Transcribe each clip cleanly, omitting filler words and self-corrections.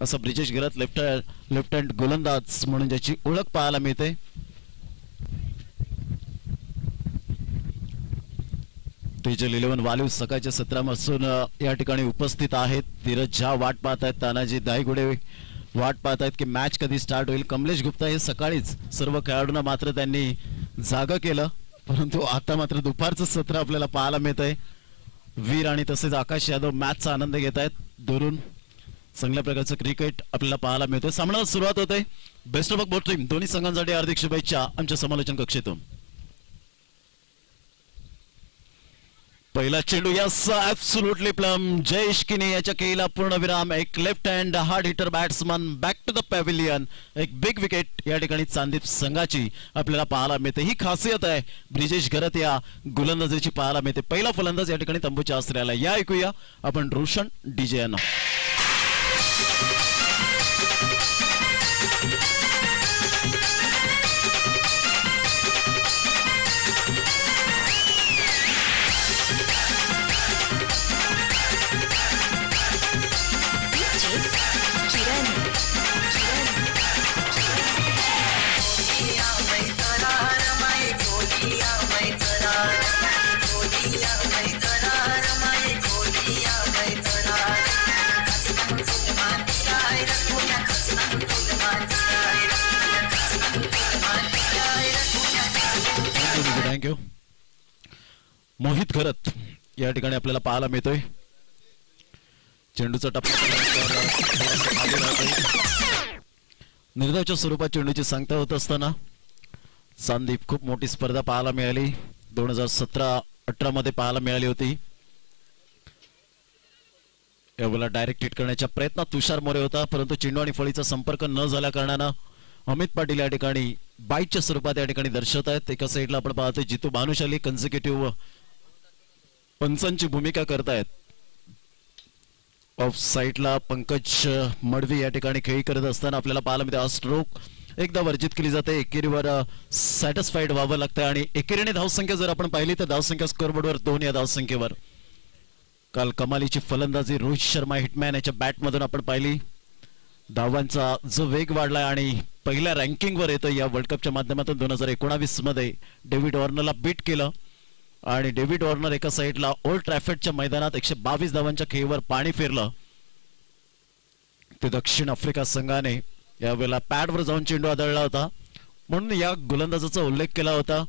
असं ब्रिजेश घरात left hand गोलंदाज म्हणून ज्याची ओळख पाहायला मिळते. टीजल 11 वालीव सकाळच्या सत्रापासून या ठिकाणी उपस्थित आहेत. धीरज झा वाट पाहत आहेत, तानाजी दाईगुडे वाट पाहत आहेत की मॅच कधी स्टार्ट होईल. कमलेश गुप्ता हे सकाळीच सर्व खेळाडूंना मात्र त्यांनी जागा केलं, परंतु आता मात्र दुपारचं सत्र आपल्याला पाहायला मिळत आहे. वीर आणि तसेच आकाश यादव मॅचचा आनंद घेत आहेत. दुरून चांगल्या प्रकारचं क्रिकेट आपल्याला पाहायला मिळतंय. सामन्याला सुरुवात होते. Best of luck both team. दोन्ही संघांसाठी हार्दिक शुभेच्छा आमच्या समालोचन कक्षेतून. पहिला चेंडू यस ॲब्सोल्युटली प्लम. जयेश किनी याच्या केला पूर्णविराम. एक left hand hard hitter batsman back to the pavilion. एक बिग विकेट या ठिकाणी चांदीप संघाची आपल्याला पाहायला मिळते. ही खासियत आहे ब्रिजेश घरत या गोलंदाजीची पाहायला मिळते. पहिला फलंदाज या ठिकाणी तंबूच्या आश्रयाला. या ऐकूया आपण रोशन डीजे यांना. थँक्यू. मोहित घरत या ठिकाणी आपल्याला पाहायला मिळतोय. चेंडूचा टप्पा निर्धावच्या स्वरूपात चेंडूची सांगता होत असताना संदीप खूप मोठी स्पर्धा पाहायला मिळाली. 2017-18 मध्ये पाहायला मिळाली होती. यावेळेला डायरेक्ट हिट करण्याच्या प्रयत्नात तुषार मोरे होता, परंतु चेंडू आणि फळीचा संपर्क न झाल्या कारणानं अमित पाटील या ठिकाणी बाईटच्या स्वरूपात या ठिकाणी दर्शवत आहेत. एका साईडला आपण पाहतोय जितू भानुशाली कन्झिक्युटिव्ह पंचांची भूमिका करतायत. ऑफ साईडला पंकज मडवी या ठिकाणी खेळी करत असताना आपल्याला पाहायला मिळते. हा स्ट्रोक एकदा वर्जित केली जाते. एकेरीवर सॅटिस्फाईड व्हावं लागतं आणि एकेरीने धावसंख्या जर आपण पाहिली तर धावसंख्या स्कोअरबोर्डवर 2 या धावसंख्येवर. काल कमालीची फलंदाजी रोहित शर्मा हिटमॅन याच्या बॅटमधून आपण पाहिली. धावांचा जो वेग वाढलाय आणि पहिल्या रँकिंगवर येतो या वर्ल्ड कपच्या माध्यमातून. 2019 मध्ये डेव्हिड वॉर्नरला बीट केलं आणि डेव्हिड वॉर्नर एका साईडला ओल्ड ट्रॅफर्डच्या मैदानात 122 धावांच्या खेळीवर पाणी फिरलं. ते दक्षिण आफ्रिका संघाने यावेळेला पॅडवर जाऊन चेंडू आदळला होता, म्हणून या गोलंदाजाचा उल्लेख केला होता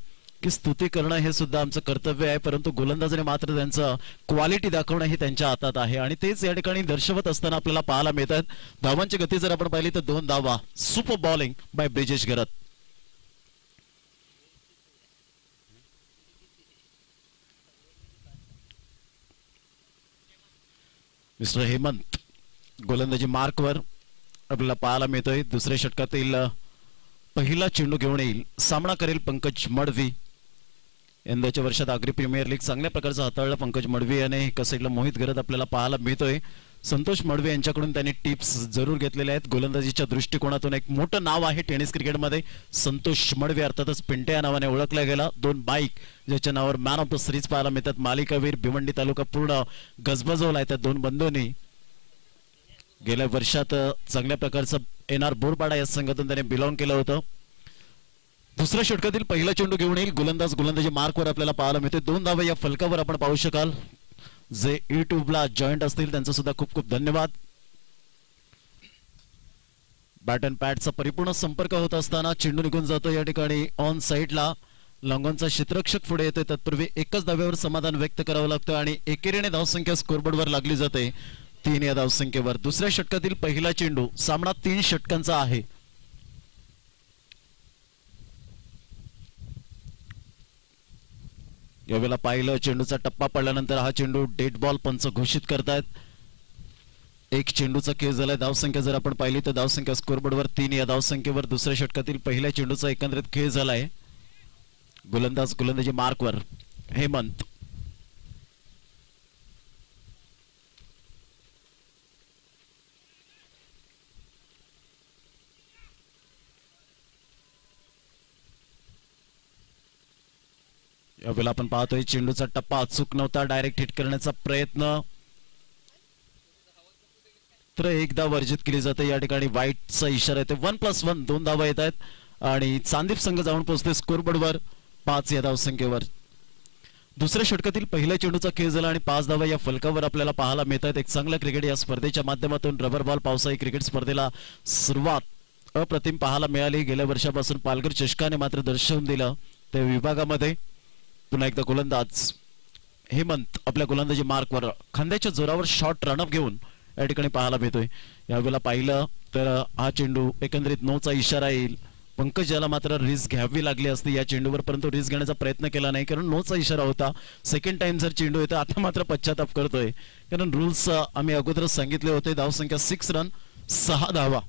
की स्तुती करणं हे सुद्धा आमचं कर्तव्य आहे, परंतु गोलंदाजाने मात्र त्यांचं क्वालिटी दाखवणं हे त्यांच्या हातात आहे आणि तेच या ठिकाणी दर्शवत असताना आपल्याला पाहायला मिळतात. धावांची गती जर आपण पाहिली तर 2 धावा. सुपर बॉलिंग बाय ब्रिजेश घरत. मिस्टर हेमंत गोलंदाजी मार्कवर आपल्याला पाहायला मिळतोय. दुसऱ्या षटकातील पहिला चेंडू घेऊन येईल. सामना करेल पंकज मडवी. यंदाच्या वर्षात आगरी प्रीमियर लीग चांगल्या प्रकारचा हाताळला पंकज मडवी याने. एका साईडला मोहित घरत आपल्याला पाहायला मिळतोय. संतोष मडवी यांच्याकडून त्यांनी टिप्स जरूर घेतलेल्या आहेत. गोलंदाजीच्या दृष्टिकोनातून एक मोठं नाव आहे टेनिस क्रिकेटमध्ये. संतोष मडवी अर्थातच पिंटे या नावाने ओळखला गेला. 2 बाईक ज्याच्या नावावर मॅन ऑफ द सिरीज पाहायला मिळतात. मालिकावीर भिवंडी तालुका पूर्ण गजबजवलाय त्या 2 बंधूंनी. गेल्या वर्षात चांगल्या प्रकारचं NR बोरपाडा या संघातून त्याने बिलॉंग केलं होतं. दुसऱ्या षटकातील पहिला चेंडू घेऊन येईल. गोलंदाजी मार्कवर आपल्याला पाहायला मिळते. 2 धावा या फलकावर आपण पाहू शकाल. जे युट्यूबला जॉईंट असतील त्यांचा सुद्धा खूप खूप धन्यवाद. बॅट अँड पॅडचा परिपूर्ण संपर्क होत असताना चेंडू निघून जातो या ठिकाणी ऑन साईडला. लॉंगॉनचा क्षेत्ररक्षक पुढे येतोय. तत्पूर्वी एकच धाव्यावर समाधान व्यक्त करावं लागतं आणि एकेरीने धावसंख्या स्कोरबोर्डवर लागली जाते 3 या धावसंख्येवर. दुसऱ्या षटकातील पहिला चेंडू. सामना 3 षटकांचा आहे. यावेळेला पाहिलं चेंडूचा टप्पा पडल्यानंतर हा चेंडू डेड बॉल पंच घोषित करतायत. एक चेंडूचा खेळ झालाय. धावसंख्या जर आपण पाहिली तर धावसंख्या स्कोरबोर्डवर 3 या धावसंख्येवर दुसऱ्या षटकातील पहिल्या चेंडूचा एकंदरीत खेळ झालाय. गोलंदाजी मार्कवर हेमंत. यावेळेला आपण पाहतोय चेंडूचा टप्पा अचूक नव्हता. डायरेक्ट हिट करण्याचा प्रयत्न. तर एकदा वर्जित केली जाते. या ठिकाणी वाईटचा इशारा येते. 1+1 2 धावा येत आहेत आणि चांदीप संघ जाऊन पोहोचते स्कोरबोर्डवर 5 या धावसंख्येवर. दुसऱ्या षटकातील पहिल्या चेंडूचा खेळ झाला आणि 5 धावा या फलकावर आपल्याला पाहायला मिळतात. एक चांगला क्रिकेट या स्पर्धेच्या माध्यमातून रबर बॉल पावसाळी क्रिकेट स्पर्धेला सुरुवात अप्रतिम पाहायला मिळाली. गेल्या वर्षापासून पालघर चषकाने मात्र दर्शवून दिलं त्या विभागामध्ये. पुन्हा एकदा गोलंदाज हेमंत आपल्या गोलंदाजी मार्कवर खांद्याच्या जोरावर शॉट रनअप घेऊन या ठिकाणी पाहायला मिळतोय. यावेळेला पाहिलं तर हा चेंडू एकंदरीत 9चा इशारा येईल. पंकज याला मात्र रिस्क घ्यावी लागली असती या चेंडूवर, परंतु रिस्क घेण्याचा प्रयत्न केला नाही कारण 9चा इशारा होता. सेकंड टाइम जर चेंडू येतो आता मात्र पश्चाताप करतोय कारण रूल्स आम्ही अगोदरच सांगितले होते. धावसंख्या 6 रन 6 धावा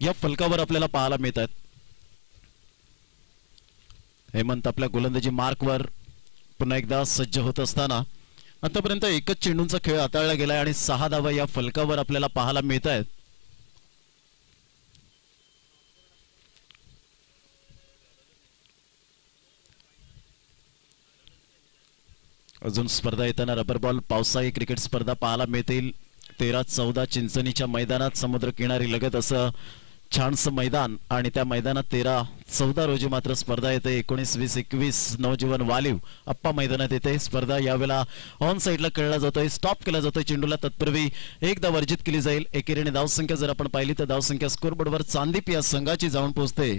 या फलकावर आपल्याला पाहायला मिळतात. हेमंत आपल्या गोलंदाजी मार्कवर पुन्हा एकदा सज्ज होत असताना आतापर्यंत एकच चेंडूंचा खेळ हाताळला गेलाय आणि 6 धावा या फलकावर आपल्याला पाहायला मिळत आहेत. अजून स्पर्धा येताना रबर बॉल पावसाळी क्रिकेट स्पर्धा पाहायला मिळतील. 13-14 चिंचणीच्या मैदानात समुद्र किनारी लगत असं छानसं मैदान आणि त्या मैदानात 13-14 रोजी मात्र स्पर्धा येते. 19-20-21 नवजीवन वालीव अप्पा मैदानात येते स्पर्धा. यावेळेला ऑन साइडला खेळला जातोय, स्टॉप केला जातोय चेंडूला. तत्पूर्वी एकदा वर्जित केली जाईल. एकेरीने धावसंख्या जर आपण पाहिली तर धावसंख्या स्कोरबोर्डवर चांदीप या संघाची जाऊन पोहोचते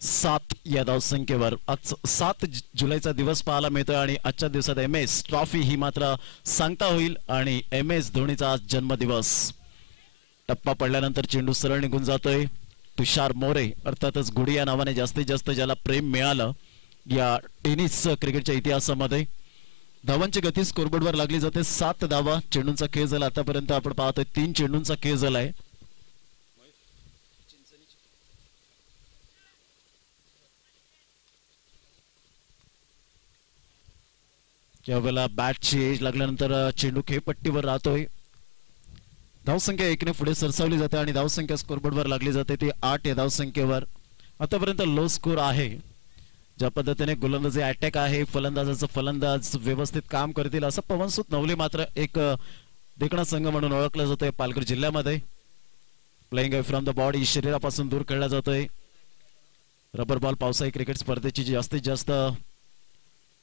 7 या धावसंख्येवर. आज 7 जुलैचा दिवस पाहायला मिळतोय आणि आजच्या दिवसात MS ट्रॉफी ही मात्र सांगता होईल आणि MS धोनीचा आज जन्मदिवस. टप्पा पडल्यानंतर चेंडू सरळ निघून जातोय. तुषार मोरे अर्थातच गुडी या नावाने जास्तीत जास्त ज्याला प्रेम मिळालं या टेनिस क्रिकेटच्या इतिहासामध्ये. धावांची गती स्कोरबोर्डवर लागली जाते. 7 धावा चेंडूंचा खेळ झाला. आतापर्यंत आपण पाहतोय 3 चेंडूंचा खेळ झालाय. यावेळेला बॅटची एज लागल्यानंतर चेंडू खेळपट्टीवर राहतोय. धावसंख्या 1 ने पुढे सरसावली जाते आणि धावसंख्या स्कोरबोर्डवर लागली जाते ती 8 या धावसंख्येवर. आतापर्यंत लो स्कोर आहे. ज्या पद्धतीने गोलंदाजी अटॅक आहे, फलंदाजाचं फलंदाज व्यवस्थित काम करतील असं पवनसुत नवले मात्र एक देखणा संघ म्हणून ओळखला जातोय पालघर जिल्ह्यामध्ये. प्लेइंग फ्रॉम द बॉडी शरीरापासून दूर खेळला जातोय. रबर बॉल पावसाळी क्रिकेट स्पर्धेची जास्तीत जास्त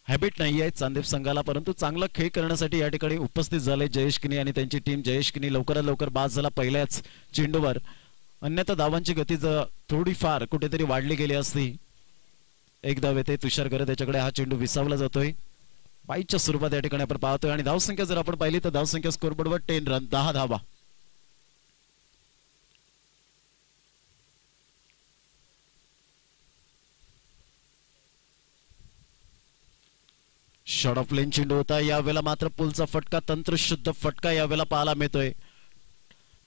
हॅबिट नाही आहे चांदीप संघाला, परंतु चांगला खेळ करण्यासाठी या ठिकाणी उपस्थित झाले जयेश किनी आणि त्यांची टीम. जयेश किनी लवकरात लवकर बाद झाला पहिल्याच चेंडूवर, अन्यथा धावांची गती थोडीफार कुठेतरी वाढली गेली असती. एक धाव येते तुषार गरज त्याच्याकडे, हा चेंडू विसावला जातोय. 22च्या स्वरूपात या ठिकाणी आपण पाहतोय आणि धावसंख्या जर आपण पाहिली तर धावसंख्या स्कोरबोर्डवर 10 रन 10 धावा. शॉर्ट ऑफ लेन चेंडू होता. यावेळेला मात्र पुलचा फटका, तंत्रशुद्ध फटका यावेळेला पाहायला मिळतोय.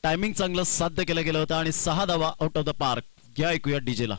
टायमिंग चांगलं साध्य केलं गेलं होतं आणि 6 धावा आउट ऑफ द पार्क. या ऐकूया डीजेला.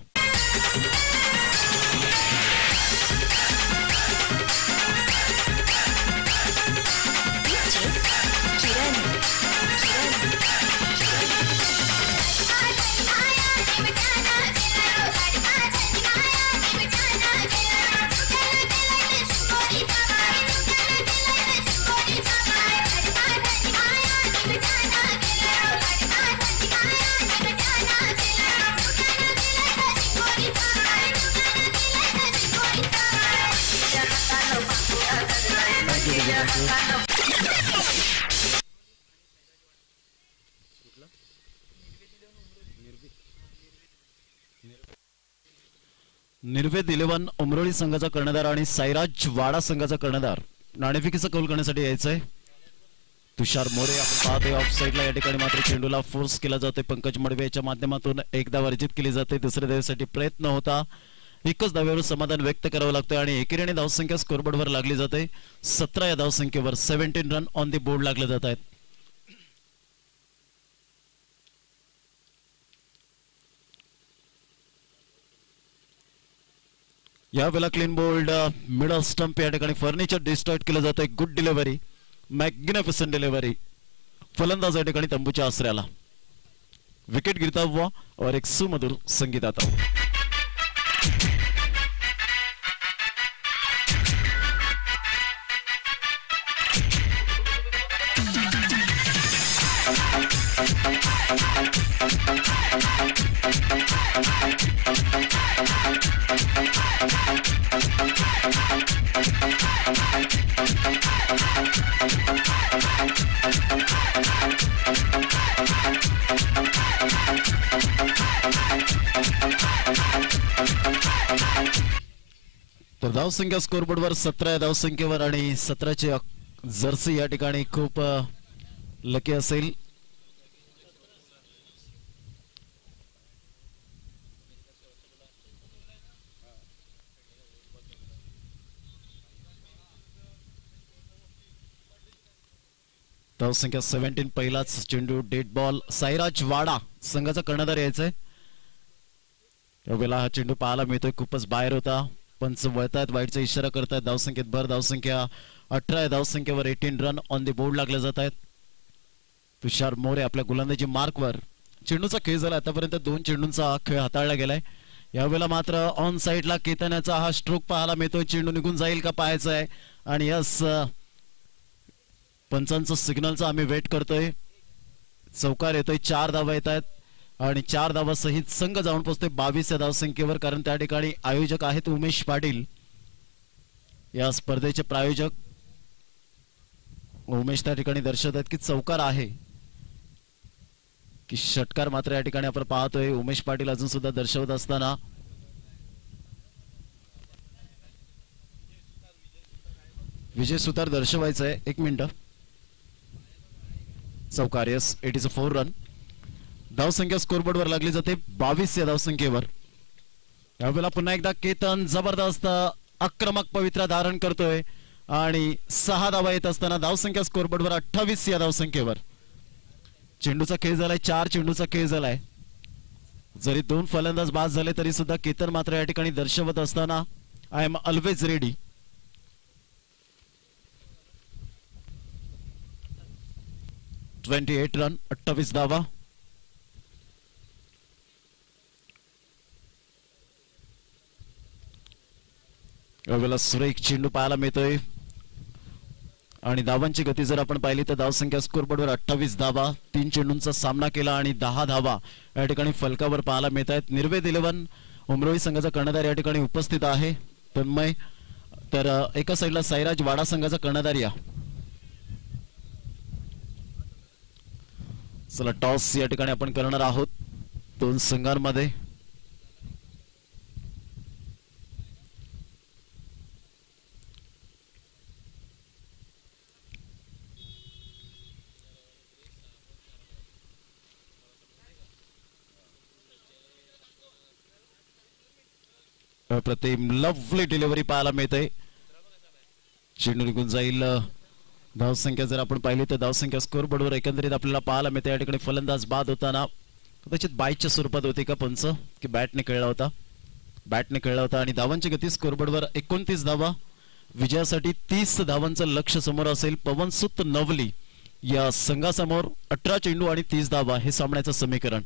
निर्वेद 11 उमरोळी संघाचा कर्णधार आणि साईराज वाडा संघाचा कर्णधार नाणेफेकीचा कौल करण्यासाठी यायचंय. तुषार मोरे आपण पाहतोय ऑफ साइडला. या ठिकाणी मात्र चेंडूला फोर्स केला जातोय. पंकज मडवे याच्या माध्यमातून एकदा वर्जित केली जाते. दुसऱ्या धावेसाठी प्रयत्न होता. एकच धाव्यावर समाधान व्यक्त करावं लागतं आणि एकेरीने धावसंख्या स्कोरबोर्डवर लागली जाते 17 या धावसंख्येवर. 17 रन ऑन दी बोर्ड लागले जात आहेत. यावेळेला क्लीन बोल्ड मिडल स्टंप या ठिकाणी फर्निचर डिस्ट्रॉइड केलं जातंय. Good delivery, magnificent delivery. फलंदाज या ठिकाणी तंबूच्या आसऱ्याला. विकेट गिरता हुआ और एक सुमधुर संगीत आता हुआ. तर धावसंख्या स्कोरबोर्डवर 17 या धावसंख्येवर आणि 17ची जर्सी या ठिकाणी खूप लकी असेल. धावसंख्या 17 पहिलाच चेंडू डेड बॉल. साईराज वाडा संघाचा कर्णधार यायचंय. यावेळेला हा चेंडू पाहायला मिळतोय, खूपच बाहेर होता. पंच वळतायत, वाईटचा इशारा करतायत. धावसंख्येत भर. धावसंख्या 18 या धावसंख्येवर 18 रन ऑन द बोर्ड लागले जात आहेत. तुषार मोरे आपल्या गोलंदाजी मार्कवर. चेंडूचा खेळ झाला आतापर्यंत 2 चेंडूंचा खेळ हाताळला गेलाय. यावेळेला मात्र ऑन साइडला केतनाचा हा स्ट्रोक पाहायला मिळतोय. चेंडू निघून जाईल का पाहायचं आहे. आणि यस, पंचांचं सिग्नलचा आम्ही वेट करतोय. चौकार येतोय, 4 धावा येत आहेत आणि 4 धावा सहित संघ जाऊन पोहोचतोय 22 या धावसंख्येवर. कारण त्या ठिकाणी आयोजक आहेत उमेश पाटील, या स्पर्धेचे प्रायोजक. उमेश त्या ठिकाणी दर्शवत आहेत की चौकार आहे की षटकार, मात्र या ठिकाणी आपण पाहतोय उमेश पाटील अजून सुद्धा दर्शवत असताना. विजय सुतार दर्शवायचं आहे. 1 मिनिट. चौकार, यस, इट इज अ 4 रन. धावसंख्या स्कोरबोर्डवर लागली जाते 22 या धावसंख्येवर. यावेळेला पुन्हा एकदा केतन जबरदस्त आक्रमक पवित्रा धारण करतोय आणि 6 धावा येत असताना धावसंख्या स्कोरबोर्डवर 28 या धावसंख्येवर. चेंडूचा खेळ झालाय, 4 चेंडूचा खेळ झालाय. जरी 2 फलंदाज बाद झाले तरी सुद्धा केतन मात्र या ठिकाणी दर्शवत असताना I am always ready. Twenty run, 28 धावा. यावेळेला सुरेख चेंडू पाहायला मिळतोय आणि धावांची गती जर आपण पाहिली तर धावसंख्या स्कोरबोर्डवर 28 धावा. 3 चेंडूंचा सामना केला आणि 10 धावा या ठिकाणी फलकावर पाहायला मिळत आहेत. निर्वेद 11 उमरोळी संघाचा कर्णधार या ठिकाणी उपस्थित आहे. तन्मय, तर एका साईडला साईराज वाडा संघाचा कर्णधार. या चला, टॉस या ठिकाणी आपण करणार आहोत 2 संघांमध्ये. प्रतिम लवली डिलिव्हरी पाहायला मिळते. चेंडू निघून जाईल. धावसंख्या जर आपण पाहिली तर धावसंख्या स्कोरबोर्डवर एकंदरीत आपल्याला पाहायला मिळते या ठिकाणी फलंदाज बाद होताना. कदाचित बाईटच्या स्वरूपात होती का पंच, की बॅटने खेळला होता. बॅटने खेळला होता. आणि धावांची गती स्कोरबोर्डवर 29 धावा. विजयासाठी 30 धावांचं लक्ष समोर असेल. पवनसुत नवली या संघासमोर 18 चेंडू आणि 30 धावा हे सामन्याचं समीकरण.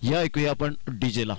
या ऐकूया आपण डीजेला.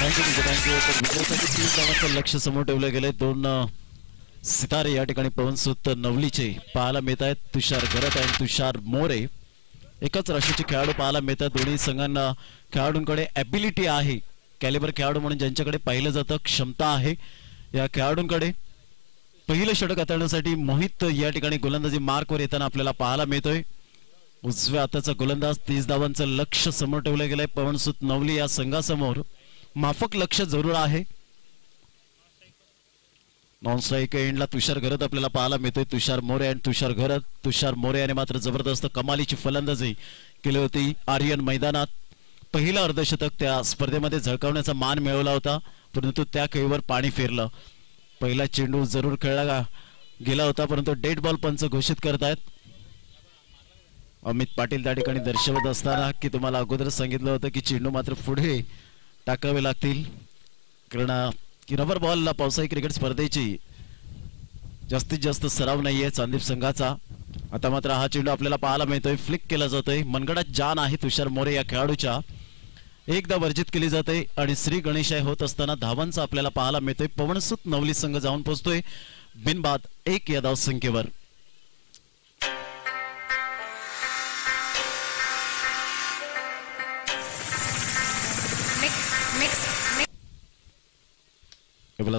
Thank you thank you. तर विजयासाठी 30 धावांचं लक्ष समोर ठेवलं गेलंय. दोन सितारे या ठिकाणी पवनसुत नवलीचे पाहायला मिळत आहेत. तुषार गरत आणि तुषार मोरे एकाच राशीचे खेळाडू पाहायला मिळतात. दोन्ही संघांना खेळाडूंकडे ॲबिलिटी आहे. कॅलिबर खेळाडू म्हणून ज्यांच्याकडे पाहिलं जातं, क्षमता आहे, या खेळाडूंकडे पहिलं षटक हाताळण्यासाठी मोहित या ठिकाणी गोलंदाजी मार्कवर येताना आपल्याला पाहायला मिळतोय. उजव्या हाताचा गोलंदाज. 30 धावांचं लक्ष समोर ठेवलं गेलंय पवनसुत नवली या संघासमोर. माफक लक्ष जरूर आहे. नॉन स्ट्राईक एंडला तुषार घरत आपल्याला पाहायला मिळतोय. तुषार मोरे आणि तुषार घरत. तुषार मोरे याने मात्र जबरदस्त कमालीची फलंदाजी केली होती आर्यन मैदानात. पहिलं अर्धशतक त्या स्पर्धेमध्ये झळकावण्याचा मान मिळवला होता, परंतु त्या खेळीवर पाणी फिरलं. पहिला चेंडू जरूर खेळला गेला होता, परंतु डेड बॉल पंच घोषित करतायत. अमित पाटील त्या ठिकाणी दर्शवत असताना की तुम्हाला अगोदर सांगितलं होतं की चेंडू मात्र पुढे टाकावे लागतील, कारण की रबर बॉलला पावसाळी क्रिकेट स्पर्धेची जास्तीत जास्त सराव नाहीये चांदीप संघाचा. आता मात्र हा चेंडू आपल्याला पाहायला मिळतोय. फ्लिक केला जातोय. मनगडात जान आहे तुषार मोरे या खेळाडूच्या. एकदा वर्जित केली जाते आणि श्री गणेशाय होत असताना धावांचा आपल्याला पाहायला मिळतोय. पवनसुत नवली संघ जाऊन पोहोचतोय बिनबाद 1 या धावसंख्येवर.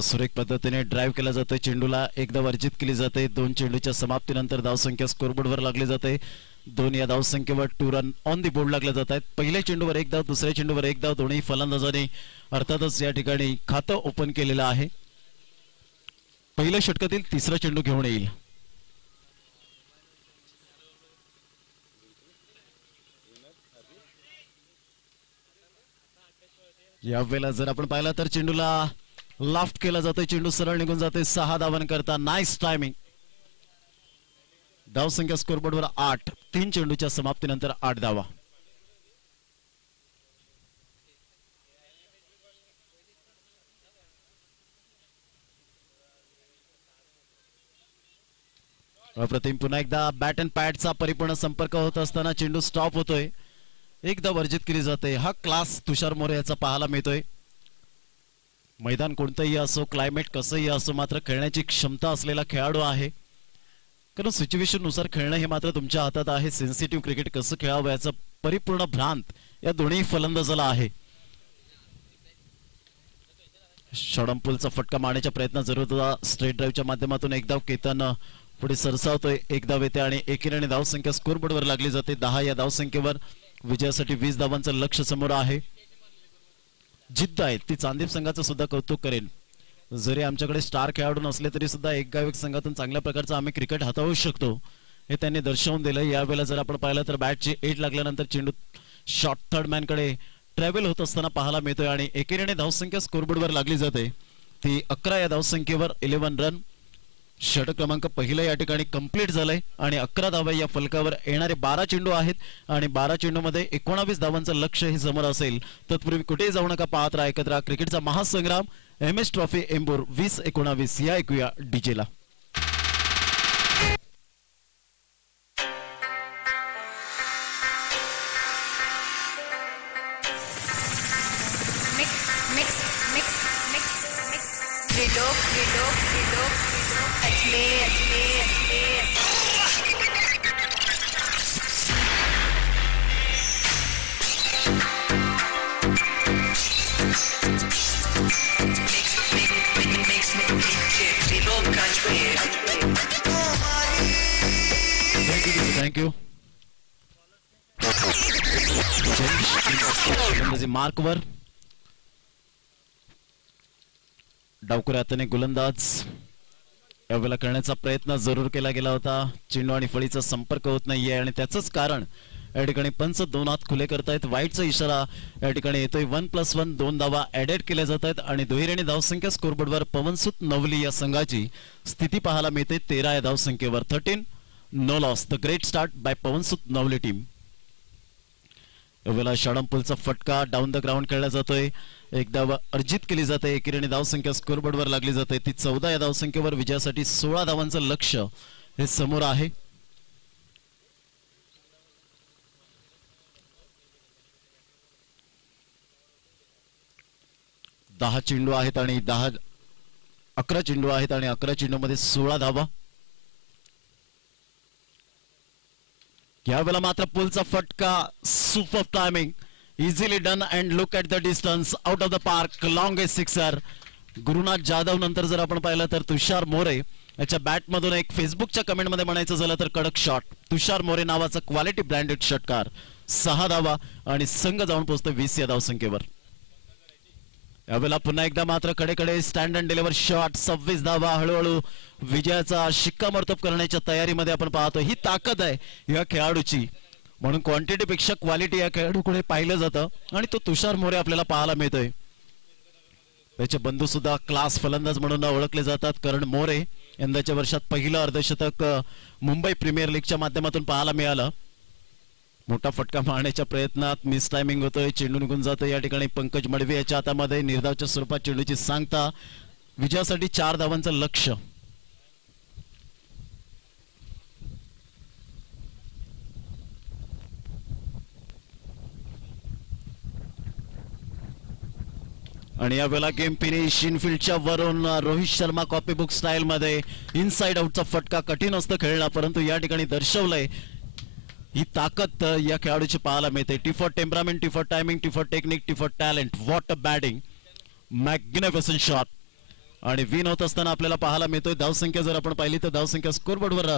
सुरेख पद्धतीने ड्राईव्ह केला जातोय. चेंडूला एकदा वर्जित केली जाते. 2 चेंडूच्या समाप्तीनंतर धावसंख्या स्कोरबोर्डवर लागली जाते. 2 या धावसंख्येवर 2 रन ऑन दी बोर्ड लागले जात आहेत. पहिल्या चेंडूवर 1 धाव, दुसऱ्या चेंडूवर 1 धाव. दोन्ही फलंदाजांनी अर्थातच या ठिकाणी खातं ओपन केलेलं आहे. पहिल्या षटकातील तिसरा चेंडू घेऊन येईल. यावेळेला जर आपण पाहिलं तर चेंडूला लाफ्ट केला जातोय. चेंडू सरळ निघून जाते 6 धावांकरता. Nice timing. धावसंख्या स्कोरबोर्डवर 8. 3 चेंडूच्या समाप्तीनंतर 8 धावा. अप्रतिम. पुन्हा एकदा बॅट अँड पॅडचा परिपूर्ण संपर्क होत असताना चेंडू स्टॉप होतोय. एकदा वर्जित केली जाते. हा क्लास तुषार मोरे याचा पाहायला मिळतोय. मैदान कोणतंही असो, क्लायमेट कसंही असो, मात्र खेळण्याची क्षमता असलेला खेळाडू आहे. कारण सिच्युएशन नुसार खेळणं हे मात्र तुमच्या हातात आहे. सेन्सिटिव्ह क्रिकेट कसं खेळावं याचा परिपूर्ण भ्रांत या दोन्ही फलंदाजाला आहे. शॉर्टपुलचा फटका मारण्याचा प्रयत्न जरूर होता. स्ट्रेट ड्राईव्हच्या माध्यमातून एक धाव केतन पुढे सरसावतोय. एक धाव येते आणि एकेरीने धावसंख्या स्कोरबोर्डवर लागली जाते. 10 या धावसंख्येवर. विजयासाठी 20 धावांचं लक्ष समोर आहे. जिद्द आहे ती चांदीप संघाचं सुद्धा कौतुक करेन. जरी आमच्याकडे स्टार खेळाडू नसले तरी सुद्धा एक गाव एक संघातून चांगल्या प्रकारचा आम्ही क्रिकेट हाताळू शकतो हे त्यांनी दर्शवून दिलं. यावेळेला जर आपण पाहिलं तर बॅटची एट लागल्यानंतर चेंडू शॉर्ट थर्ड मॅन कडे ट्रॅव्हल होत असताना पाहायला मिळतोय आणि एकेरीने धावसंख्या स्कोरबोर्डवर लागली जाते ती 11 या धावसंख्येवर. 11 रन. षटक क्रमांक पहिलं या ठिकाणी कंप्लीट झालंय आणि 11 धावा या फलकावर. येणारे 12 चेंडू आहेत आणि 12 चेंडू मध्ये 19 धावांचं लक्ष हे समोर असेल. तत्पूर्वी कुठेही जाऊ नका, पाहत राहा एकत्र क्रिकेटचा महासंग्राम MS ट्रॉफी एम्बूर 2019. या ऐकूया डीजेला. थँक्यू. मार्कवर डावखुऱ्या हाताने गोलंदाज यावेळेला करण्याचा प्रयत्न जरूर केला गेला होता. चेंडू आणि फळीचा संपर्क होत नाहीये आणि त्याचंच कारण या ठिकाणी पंच 2 हात खुले करतायत. वाईटचा इशारा या ठिकाणी येतोय. 1+1 2 धावा ऍडेड केल्या जात आहेत आणि दुहेरीने धावसंख्या स्कोरबोर्डवर पवनसुत नवली या संघाची स्थिती पाहायला मिळते 13 या धावसंख्येवर. 13 no loss. The great start by पवनसुत नवली टीम. यावेळेला शॉर्टपुलचा फटका डाऊन द ग्राउंड खेळला जातोय. एक धाव अर्जित केली जाते. एकेरीने धावसंख्या स्कोरबोर्डवर लागली जाते ती 14 या धावसंख्येवर. विजयासाठी 16 धावांचं लक्ष हे समोर आहे. 10 चेंडू आहेत आणि 11 चेंडू आहेत आणि 11 चेंडूमध्ये 16 धावा. यावेळेला मात्र पुलचा फटका, super timing, easily done and look at the distance, out of the park, long ए सिक्सर. गुरुनाथ जाधव नंतर जर आपण पाहिलं तर तुषार मोरे याच्या बॅटमधून एक फेसबुकच्या कमेंटमध्ये म्हणायचं झालं तर कडक शॉट. तुषार मोरे नावाचा क्वालिटी ब्रँडेड षटकार, 6 धावा आणि संघ जाऊन पोहोचतो 20 या धावसंख्येवर. यावेळेला पुन्हा एकदा मात्र कडेकडे स्टँड अँड डिलिव्हर शॉट, 26 धावा. हळूहळू विजयाचा शिक्कामोर्तब करण्याच्या तयारीमध्ये आपण पाहतो. ही ताकद आहे या खेळाडूची, म्हणून क्वांटिटी पेक्षा क्वालिटी या खेळाडूकडे पाहिलं जातं आणि तो तुषार मोरे आपल्याला पाहायला मिळतोय. त्याचे बंधू सुद्धा क्लास फलंदाज म्हणून ओळखले जातात. करण मोरे यंदाच्या वर्षात पहिलं अर्धशतक मुंबई प्रीमियर लीगच्या माध्यमातून पाहायला मिळालं. मोठा फटका मारण्याच्या प्रयत्नात मिस टायमिंग होतोय, चेंडू निघून जातो. या ठिकाणी पंकज मडवी याच्या हातामध्ये निर्धावच्या स्वरूपात चेंडूची सांगता, विजयासाठी 4 धावांचं लक्ष. आणि यावेळेला गेम फिनिश इनफिल्डच्या वरून रोहित शर्मा कॉपी बुक स्टाईल मध्ये इनसाइड आउटचा फटका. कठीण असतं खेळणं, परंतु या ठिकाणी दर्शवलंय ही ताकद या खेळाडूची पाहायला मिळते. T for temperament, T for timing, T for technique, T for talent. What a batting, magnificent shot. आणि विन होत असताना आपल्याला पाहायला मिळतोय धावसंख्या जर आपण पाहिली तर धावसंख्या स्कोरबोर्डवर